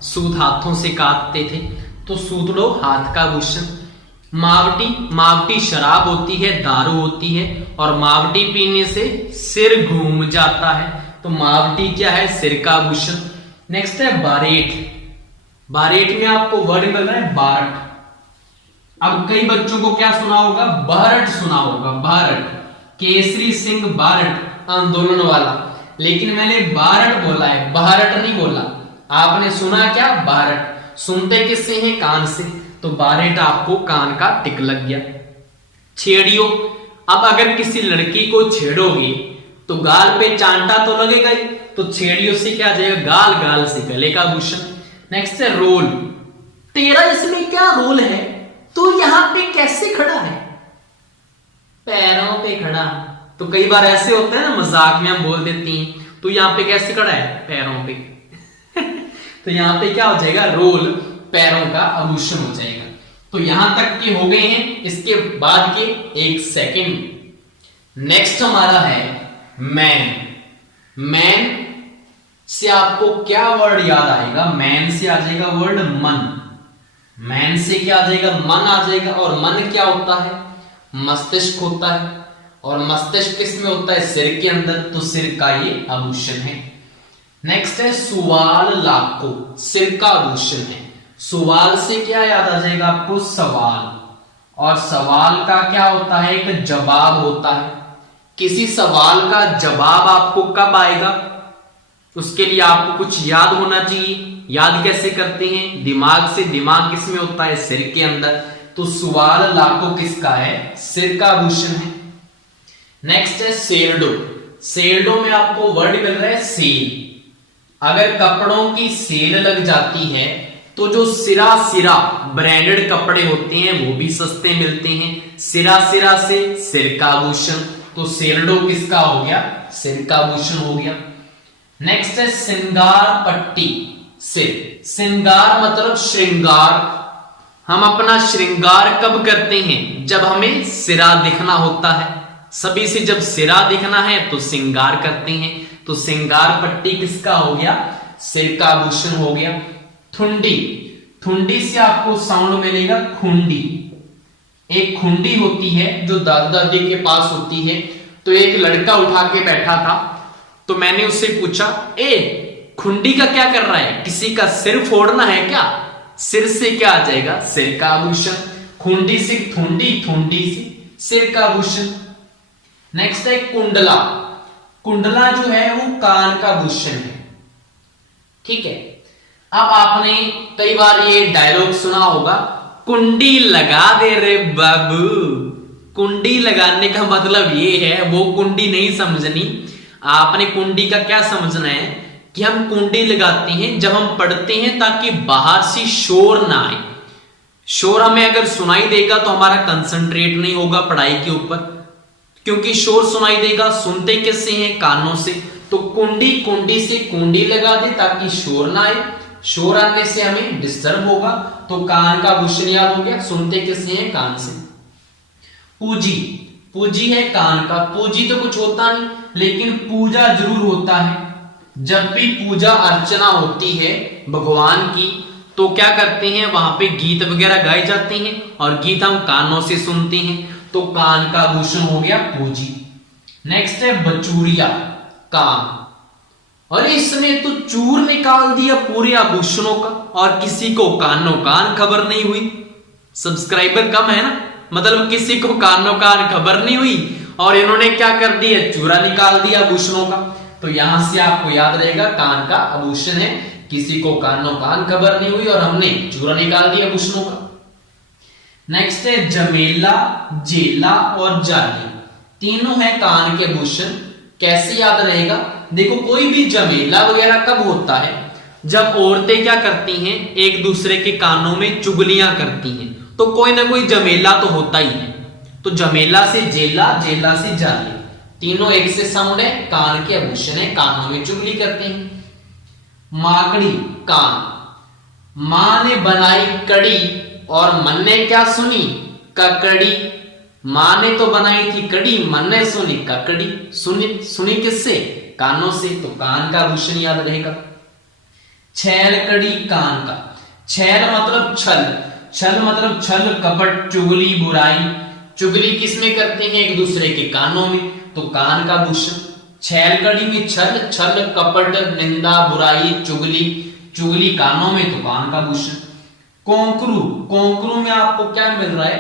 सूत हाथों से काटते थे। तो सूतड़ो हाथ का आभूषण। मावटी। मावटी शराब होती है, दारू होती है, और मावटी पीने से सिर घूम जाता है, तो मावटी क्या है, सिर का आभूषण। नेक्स्ट है बारेट। बारेट में आपको वर्ड मिल रहा है बारट। अब कई बच्चों को क्या सुना होगा, बारट सुना होगा, बारट, केसरी सिंह बारट आंदोलन वाला, लेकिन मैंने बारट बोला है, बारट नहीं बोला। आपने सुना क्या, बारट। सुनते किससे हैं, कान से, तो बारट आपको कान का टिक लग गया। छेड़ियो। अब अगर किसी लड़की को छेड़ोगे तो गाल पे चांटा तो लगेगा ही, तो छेड़ियों से क्या आ जाएगा, गाल, गाल से गले का आभूषण। नेक्स्ट है रोल। तेरा इसमें क्या रोल है, तू यहां पे कैसे खड़ा है, पैरों पे खड़ा। तो कई बार ऐसे होता है ना, मजाक में हम बोल देती हैं, तो यहाँ पे कैसे खड़ा है, पैरों पे तो यहाँ पे क्या हो जाएगा, रोल, पैरों का आभूषण हो जाएगा। तो यहां तक के हो गए हैं, इसके बाद के एक सेकंड। नेक्स्ट हमारा है मैन। मैन से आपको क्या वर्ड याद आएगा, मैन से आ जाएगा वर्ड मन। मैन से क्या आ जाएगा, मन आ जाएगा। और मन क्या होता है, मस्तिष्क होता है। और मस्तिष्क किस में होता है, सिर के अंदर, तो सिर का ये आभूषण है। नेक्स्ट है सुवाल लाको, सिर का आभूषण है। सुवाल से क्या याद आ जाएगा आपको, सवाल। और सवाल का क्या होता है, एक जवाब होता है। किसी सवाल का जवाब आपको कब आएगा, उसके लिए आपको कुछ याद होना चाहिए। याद कैसे करते हैं, दिमाग से। दिमाग किस में होता है, सिर के अंदर। तो सुवाल लाको किसका है, सिर का आभूषण है। नेक्स्ट है सेल्डो। सेल्डो में आपको वर्ड मिल रहा है सेल। अगर कपड़ों की सेल लग जाती है तो जो सिरा ब्रांडेड कपड़े होते हैं वो भी सस्ते मिलते हैं। सिरा से सिर का आभूषण, तो सेल्डो किसका हो गया, सिर का आभूषण हो गया। नेक्स्ट है श्रृंगार पट्टी, सिर। श्रृंगार मतलब श्रृंगार। हम अपना श्रृंगार कब करते हैं, जब हमें सिरा दिखना होता है। सभी से जब सिरा दिखना है तो श्रृंगार करते हैं। तो श्रृंगार पट्टी किसका हो गया, सिर का आभूषण हो गया। ठुंडी, ठुंडी से आपको साउंड मिलेगा खुंडी। एक खुंडी होती है जो दादा दादी के पास होती है। तो एक लड़का उठा के बैठा था, तो मैंने उससे पूछा, ए खुंडी का क्या कर रहा है, किसी का सिर फोड़ना है क्या। सिर से क्या आ जाएगा, सिर का आभूषण। खुंडी से ठुंडी, ठुंडी से सिर का आभूषण। नेक्स्ट है कुंडला। कुंडला जो है वो कान का आभूषण है, ठीक है। अब आपने कई बार ये डायलॉग सुना होगा, कुंडी लगा दे रे बाबू। कुंडी लगाने का मतलब ये है, वो कुंडी नहीं समझनी। आपने कुंडी का क्या समझना है कि हम कुंडी लगाते हैं जब हम पढ़ते हैं ताकि बाहर से शोर ना आए। शोर हमें अगर सुनाई देगा तो हमारा कंसंट्रेट नहीं होगा पढ़ाई के ऊपर, क्योंकि शोर सुनाई देगा। सुनते किससे हैं, कानों से। तो कुंडी से कुंडी लगा दे ताकि शोर ना आए। शोर आने से हमें डिस्टर्ब होगा, तो कान का आभूषण याद हो गया। सुनते किससे हैं, कान से। पूजी, पूजी है कान का। पूजी तो कुछ होता नहीं, लेकिन पूजा जरूर होता है। जब भी पूजा अर्चना होती है भगवान की, तो क्या करते हैं, वहां पे गीत वगैरह गाए जाते हैं और गीत हम कानों से सुनते हैं। तो कान का आभूषण हो गया पूजी। नेक्स्ट है बचूरिया, कान। और इसने तो चूर निकाल दिया पूरे आभूषणों का, और किसी को कानों कान खबर नहीं हुई। सब्सक्राइबर कम है ना, मतलब किसी को कानों कान खबर नहीं हुई, और इन्होंने क्या कर दिया, चूरा निकाल दिया आभूषणों का। तो यहां से आपको याद रहेगा, कान का आभूषण है, किसी को कानों कान खबर नहीं हुई और हमने चूरा निकाल दिया आभूषणों का। नेक्स्ट है जमेला, जेला और जाली। तीनों है कान के आभूषण। कैसे याद रहेगा, देखो कोई भी जमेला वगैरह कब होता है, जब औरतें क्या करती हैं, एक दूसरे के कानों में चुगलियां करती हैं। तो कोई ना कोई जमेला तो होता ही है। तो जमेला से जेला, जेला से जाली, तीनों एक से साउंड है, कान के आभूषण है, कानों में चुगली करते हैं। माकड़ी, कान। मां ने बनाई कड़ी और मन ने क्या सुनी, ककड़ी। मां ने तो बनाई थी कड़ी, मन ने सुनी ककड़ी। सुनी किससे, कानों से। तो कान का आभूषण याद रहेगा। छैल कड़ी, कान का। छैल मतलब छल, छल मतलब छल, कपट, चुगली, बुराई। चुगली किसमें करते हैं, एक दूसरे के कानों में। तो कान का आभूषण। छैल कड़ी में छल, छल, कपट, निंदा, बुराई, चुगली। चुगली कानों में, तो कान का आभूषण। कोंकरू, कोंकरू में आपको क्या मिल रहा है,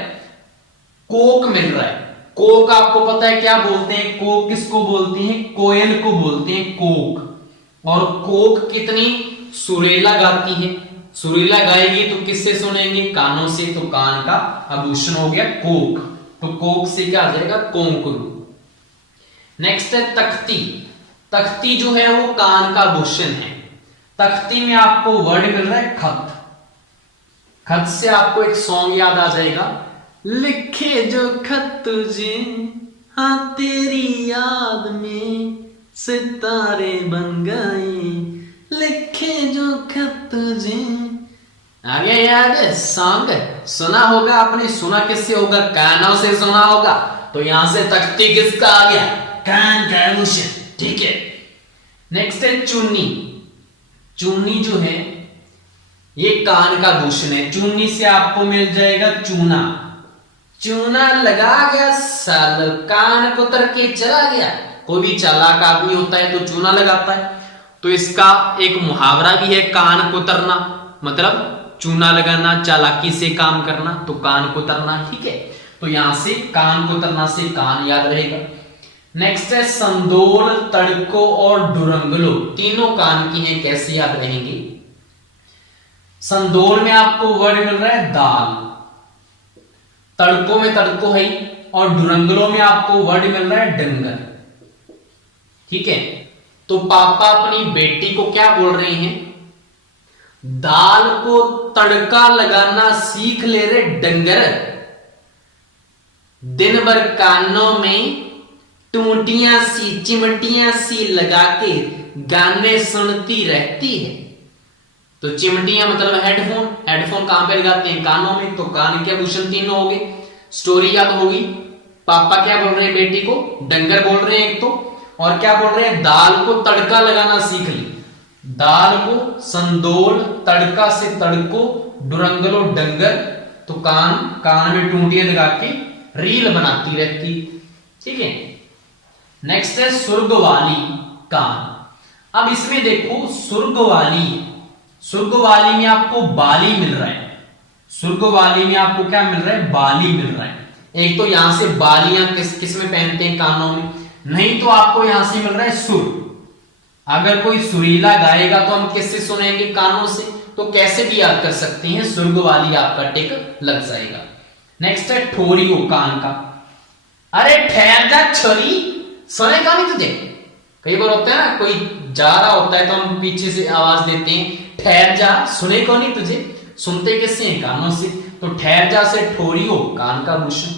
कोक मिल रहा है। कोक आपको पता है क्या बोलते हैं, कोक किसको बोलते हैं, कोयल को बोलते हैं कोक। और कोक कितनी सुरीला गाती है, सुरीला गाएगी तो किससे सुनेंगे, कानों से। तो कान का आभूषण हो गया कोक। तो कोक से क्या आ जाएगा, कोंकरू। नेक्स्ट है तख्ती। तख्ती जो है वो कान का आभूषण है। तख्ती में आपको वर्ड मिल रहा है खत। खत से आपको एक सॉन्ग याद आ जाएगा, लिखे जो खत तुझे हाँ तेरी याद में, सितारे बन गए लिखे जो खत तुझे। आ गया याद है सॉन्ग? सुना होगा आपने। सुना किससे होगा? कानों से सुना होगा। तो यहां से तख्ती किसका आ गया? कान का आभूषण। ठीक है। नेक्स्ट है चुन्नी। चुन्नी जो है ये कान का आभूषण है। चुन्नी से आपको मिल जाएगा चूना। चूना लगा गया साल, कान को तर के चला गया। कोई भी चालाक आदमी होता है तो चूना लगाता है। तो इसका एक मुहावरा भी है कान को तरना, मतलब चूना लगाना, चालाकी से काम करना, तो कान को तरना। ठीक है। तो यहां से कान को तरना से कान याद रहेगा। नेक्स्ट है संदोल, तड़को और डुरंगलो। तीनों कान की हैं, कैसे याद रहेंगे? संदोल में आपको वर्ड मिल रहा है दाल, तड़को में तड़को है और डुरंगलो में आपको वर्ड मिल रहा है डंगर। ठीक है। तो पापा अपनी बेटी को क्या बोल रहे हैं? दाल को तड़का लगाना सीख ले रे डंगर, दिन भर कानों में टूटियां सी चिमटियां सी लगा के गाने सुनती रहती है। तो चिमटियां मतलब हेडफोन। हेडफोन कहां पे लगाते हैं? कानों में। तो कान के आभूषण तीनों हो गए। स्टोरी याद होगी। पापा क्या बोल रहे हैं बेटी को? डंगर बोल रहे हैं एक तो, और क्या बोल रहे हैं? दाल को तड़का लगाना सीख ली। दाल को संदोल, तड़का से तड़को, डुरंगलो डंगर। तो कान में टूटियां लगा के रील बनाती रहती। ठीक है। नेक्स्ट है सुर्ग वाली कान। अब इसमें देखो सुर्ग वाली में आपको बाली मिल रहा है। सुर्ग वाली में आपको क्या मिल रहा है? बाली मिल रहा है। एक तो यहां से बालियां किस में पहनते हैं? कानों में। नहीं तो आपको यहां से मिल रहा है सुर। अगर कोई सुरीला गाएगा तो हम किससे सुनेंगे? कानों से। तो कैसे भी याद कर सकते हैं? सुर्ग वाली आपका टिक लग जाएगा। नेक्स्ट है ठोरियो कान का। अरे ठहर जा छोरी, सुनेगा नहीं तुझे? कई बार होता है ना, कोई जा रहा होता है तो हम पीछे से आवाज देते हैं ठहर जा, सुने को नहीं तुझे? सुनते किससे हैं? कानों से। तो ठहर जा से ठोरियो कान का आभूषण।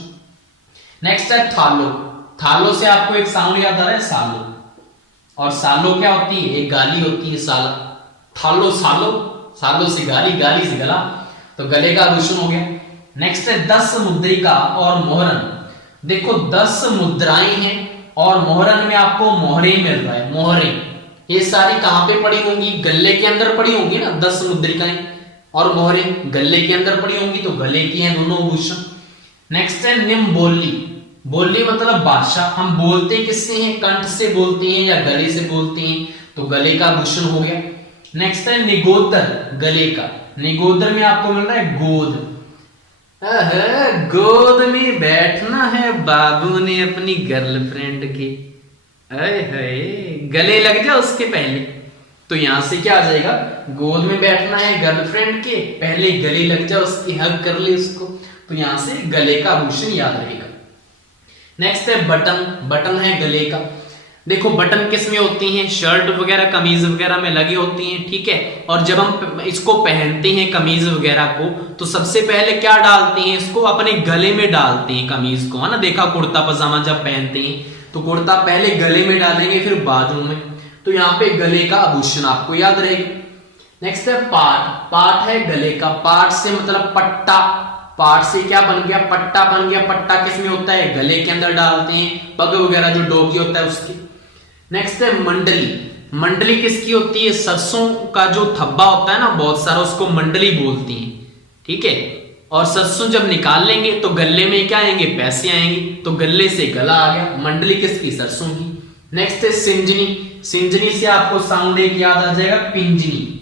नेक्स्ट है थालो। थालो से आपको एक साउंड याद आ रहा है सालो, और सालो क्या होती है? एक गाली होती है साला। थालो सालो, सालो से गाली, गाली से गला, तो गले का आभूषण हो गया। नेक्स्ट है 10 मुद्रिका और मोहरन। देखो 10 मुद्राएं हैं और मोहरन में आपको मोहरे मिल रहा है। मोहरे ये सारी कहां पे पड़ी होंगी? गले के अंदर पड़ी होंगी ना 10 मुद्रिकाएं, और मोहरे गले के अंदर पड़ी होंगी, तो गले की हैं दोनों आभूषण। नेक्स्ट है निम बोली। बोली मतलब भाषा। हम बोलते किससे हैं? कंठ से बोलते हैं या गले से बोलते हैं, तो गले का आभूषण हो गया। नेक्स्ट है निगोदर, गले का। निगोदर में आपको मिल रहा है गोद। गोद में बैठना है बाबू ने अपनी गर्लफ्रेंड के। गले लग जा उसके पहले। तो यहां से क्या आ जाएगा? गोद में बैठना है गर्लफ्रेंड के, पहले गले लग जा उसकी, हग कर ले उसको। तो यहां से गले का आभूषण याद रहेगा। नेक्स्ट है बटन। बटन है गले का। देखो बटन किस में होती हैं? शर्ट वगैरह, कमीज वगैरह में लगी होती हैं। ठीक है। और जब हम इसको पहनते हैं कमीज वगैरह को, तो सबसे पहले क्या डालते हैं? इसको अपने गले में डालते हैं कमीज को, है ना। देखा कुर्ता पजामा जब पहनते हैं तो कुर्ता पहले गले में डालेंगे, फिर बाजू में। तो यहाँ पे गले का आभूषण आपको याद रहेगा। नेक्स्ट है पाट। पाट है गले का। पाट से मतलब पट्टा। पाट से क्या बन गया? पट्टा बन गया। पट्टा किस में होता है? गले के अंदर डालते हैं, पग वगैरह जो डोकी होता है उसकी। नेक्स्ट है मंडली। मंडली किसकी होती है? सरसों का जो थब्बा होता है ना बहुत सारा, उसको मंडली बोलती हैं। ठीक है। और सरसों जब निकाल लेंगे तो गले में क्या आएंगे? पैसे आएंगे। तो गले से गला आ गया। मंडली किसकी? सरसों की। नेक्स्ट है सिंजनी। सिंजनी से आपको साउंड एक याद आ जाएगा, पिंजनी।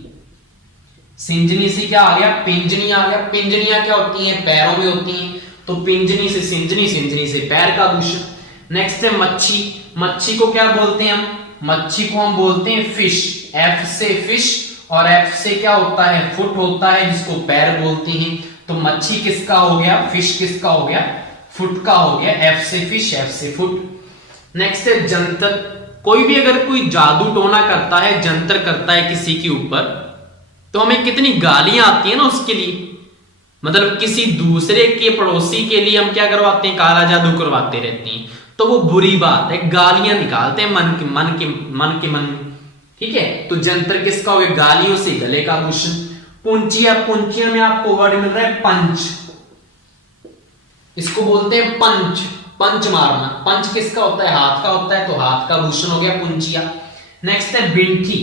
सिंजनी से क्या आ गया? पिंजनी आ गया। पिंजनियां क्या होती हैं? पैरों में होती हैं। तो पिंजनी से सिंजनी, सिंजनी से पैर का आभूषण। नेक्स्ट है मच्छी। मच्छी को क्या बोलते हैं हम? मच्छी को हम बोलते हैं फिश। एफ से फिश, और एफ से क्या होता है? फुट होता है, जिसको पैर बोलते हैं। तो मच्छी किसका हो गया? फिश किसका हो गया? फुट का हो गया। एफ से फिश, एफ से फुट। नेक्स्ट है जंतर। कोई भी अगर कोई जादू टोना करता है, जंतर करता है किसी के ऊपर, तो हमें कितनी गालियां आती है ना उसके लिए। मतलब किसी दूसरे के पड़ोसी के लिए हम क्या करवाते हैं? काला जादू करवाते रहते हैं। तो वो बुरी बात है, गालियां निकालते हैं मन के। ठीक है, तो जंतर किसका हो गया? गालियों से गले का आभूषण। पुंचिया में आपको वर्ड मिल रहा है पंच, इसको बोलते हैं पंच, पंच मारना। पंच किसका होता है? हाथ का होता है, तो हाथ का आभूषण हो गया पुंचिया। नेक्स्ट है बिंठी।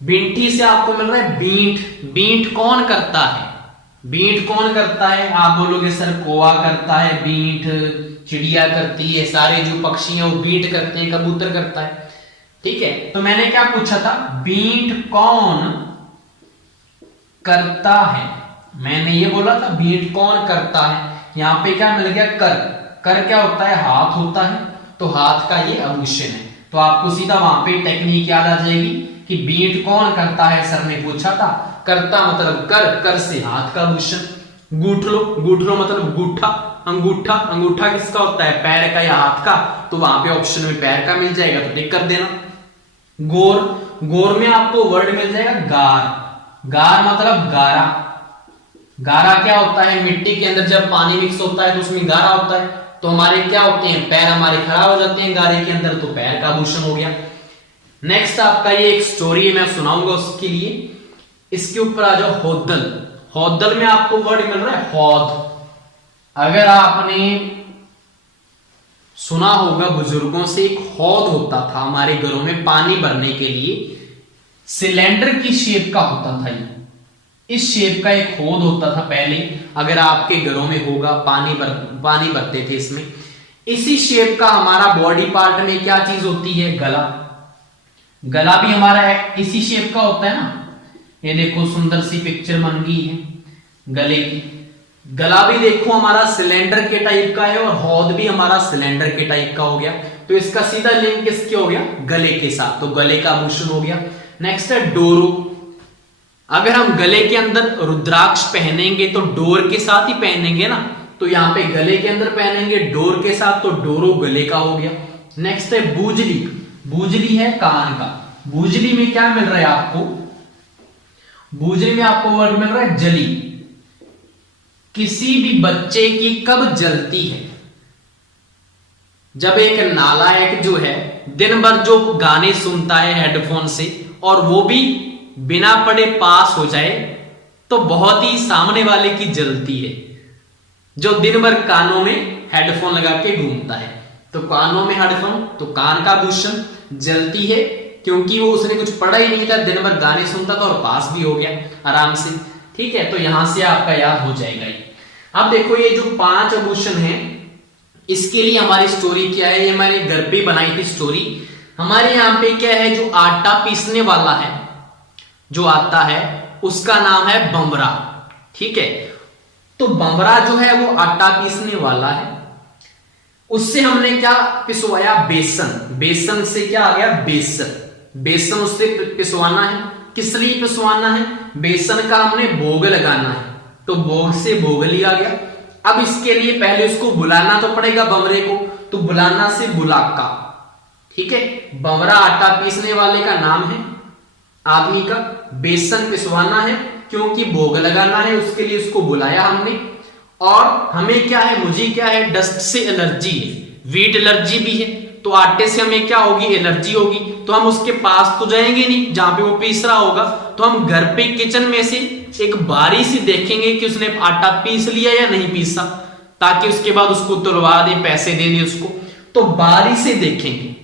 बिंठी से आपको मिल रहा है बींट। बींट कौन करता है? बींट कौन करता है? आप बोलोगे सर कौवा करता है बींट, चिड़िया करती है, सारे जो पक्षी हैं वो बींट करते हैं, कबूतर करता है। ठीक है, तो मैंने क्या पूछा था? बींट कौन करता है, मैंने ये बोला था बींट कौन करता है। यहां पे क्या मिल गया? कर। कर क्या होता है? हाथ होता है, तो हाथ का ये आभूषण है। तो आपको सीधा वहां पे टेक्निक याद आ जाएगी कि बींट कौन करता है, सर ने पूछा था। करता मतलब कर, कर से हाथ का आभूषण। गूठलो, गूठलो मतलब गूठा, अंगूठा। अंगूठा किसका होता है? पैर का या हाथ का, तो वहां पे ऑप्शन में पैर का मिल जाएगा, तो टिक कर देना। गोर। गोर में आपको वर्ड मिल जाएगा गार। गार मतलब गारा। गारा क्या होता है? मिट्टी के अंदर जब पानी मिक्स होता है तो उसमें गारा होता है, तो हमारे क्या होते हैं? पैर हमारे खराब हो जाते हैं गारे के अंदर, तो पैर का आभूषण हो गया। नेक्स्ट आपका ये एक स्टोरी है, मैं सुनाऊंगा उसके लिए। इसके ऊपर आ जाओ होद्दल। होद्दल में आपको वर्ड मिल रहा है हौद। अगर आपने सुना होगा बुजुर्गों से, एक हौद होता था हमारे घरों में पानी भरने के लिए, सिलेंडर की शेप का होता था। ये इस शेप का एक हौद होता था पहले, अगर आपके घरों में होगा, पानी भरते थे इसमें। इसी शेप का हमारा बॉडी पार्ट में क्या चीज होती है? गला। गला भी हमारा इसी शेप का होता है ना। ये देखो सुंदर सी पिक्चर बन गई है गले की। गला भी देखो हमारा सिलेंडर के टाइप का है, और हौद भी हमारा सिलेंडर के टाइप का हो गया, तो इसका सीधा लिंक किसके हो गया? गले के साथ, तो गले का आभूषण हो गया। नेक्स्ट है डोरू। अगर हम गले के अंदर रुद्राक्ष पहनेंगे तो डोर के साथ ही पहनेंगे ना, तो यहां पे गले के अंदर पहनेंगे डोर के साथ, तो डोरो गले का हो गया। नेक्स्ट है बूजली। बूजली है कान का। बूजली में क्या मिल रहा है आपको? बूजली में आपको वर्ड मिल रहा है जली। किसी भी बच्चे की कब जलती है? जब एक नालायक जो है दिन भर जो गाने सुनता है हेडफोन से, और वो भी बिना पढ़े पास हो जाए, तो बहुत ही सामने वाले की जलती है। जो दिन भर कानों में हेडफोन लगा के घूमता है, तो कानों में हेडफोन, तो कान का आभूषण जलती है, क्योंकि वो उसने कुछ पढ़ा ही नहीं था, दिन भर गाने सुनता था और पास भी हो गया आराम से। ठीक है, तो यहां से आपका याद हो जाएगा। अब देखो ये जो 5 आभूषण है, इसके लिए हमारी स्टोरी क्या है? ये मैंने घर पे बनाई थी स्टोरी। हमारे यहाँ पे क्या है? जो आटा पीसने वाला है, जो आता है, उसका नाम है बमरा। ठीक है, तो बमरा जो है वो आटा पीसने वाला है। उससे हमने क्या पिसवाया? बेसन। बेसन से क्या आ गया? बेसन। बेसन उससे पिसवाना है। किस लिए पिसवाना है? बेसन का हमने भोग लगाना है, तो भोग से भोगली आ गया। अब इसके लिए पहले उसको बुलाना तो पड़ेगा बमरे को, तो बुलाना से बुलाका। ठीक है, बमरा आटा पीसने वाले का नाम है आदमी का। बेसन पिसवाना है क्योंकि भोग लगाना है, उसके लिए उसको बुलाया हमने। और हमें क्या है? मुझे क्या है? डस्ट से एलर्जी है, वीट एलर्जी भी है, तो आटे से हमें क्या होगी? एलर्जी होगी। तो हम उसके पास तो जाएंगे नहीं जहां पे वो पीस रहा होगा, तो हम घर पे किचन में से एक बारी से देखेंगे कि उसने आटा पीस लिया या नहीं पीसा, ताकि उसके बाद उसको तुलवा दे, पैसे दे दे उसको, तो बारी से देखेंगे।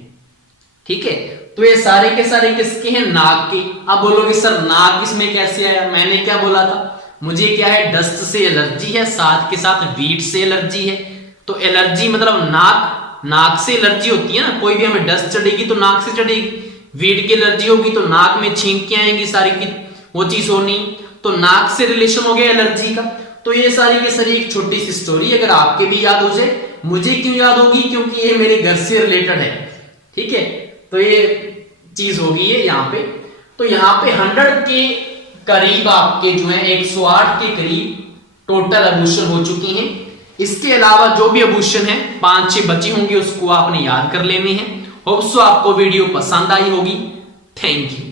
ठीक है, तो ये सारे के सारे किसके हैं? नाक के। अब बोलोगे सर नाक इसमें कैसे आया? मैंने क्या बोला था? मुझे क्या है? डस्ट से एलर्जी है, साथ के साथ वीट से एलर्जी है। तो एलर्जी मतलब नाक से एलर्जी होती है ना, कोई भी हमें डस्ट चढ़ेगी तो नाक से चढ़ेगी, वीट की एलर्जी होगी तो नाक में छींक आएंगी सारी की, वो चीज होनी, तो नाक से रिलेशन हो गया एलर्जी का। तो ये सारी की सारी एक छोटी सी स्टोरी, अगर आपके भी याद हो जाए, मुझे क्यों याद होगी? क्योंकि ये मेरे घर से रिलेटेड है। ठीक है, तो ये चीज होगी है यहाँ पे। तो यहाँ पे 100 के करीब आपके जो है 108 के करीब टोटल आभूषण हो चुकी हैं। इसके अलावा जो भी आभूषण है 5-6 बचे होंगे, उसको आपने याद कर लेने हैं। होप सो आपको वीडियो पसंद आई होगी। Thank you.